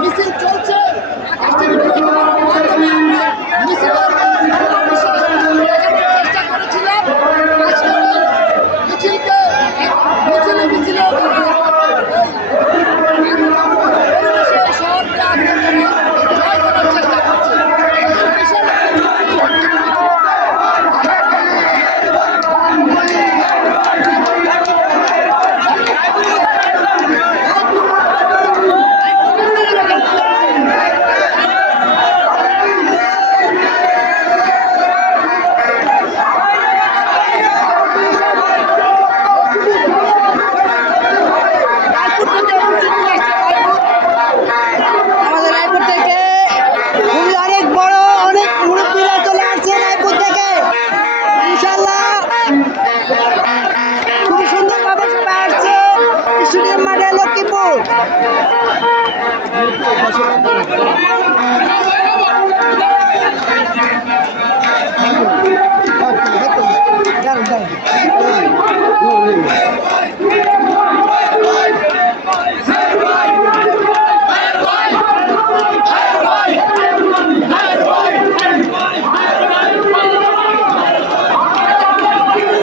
মিছিল চলছে। আকাশ টিভি মাধ্যমে আমরা মিছিলের চেষ্টা করেছিলাম। আজকের মিছিলকে মিছিলে পরিবেশে শহরকে আজকে জয় করার চেষ্টা করছে। খুবই সুন্দরভাবে সবাই আসছে স্টেডিয়াম মাঠে লক্ষ্মীপুর।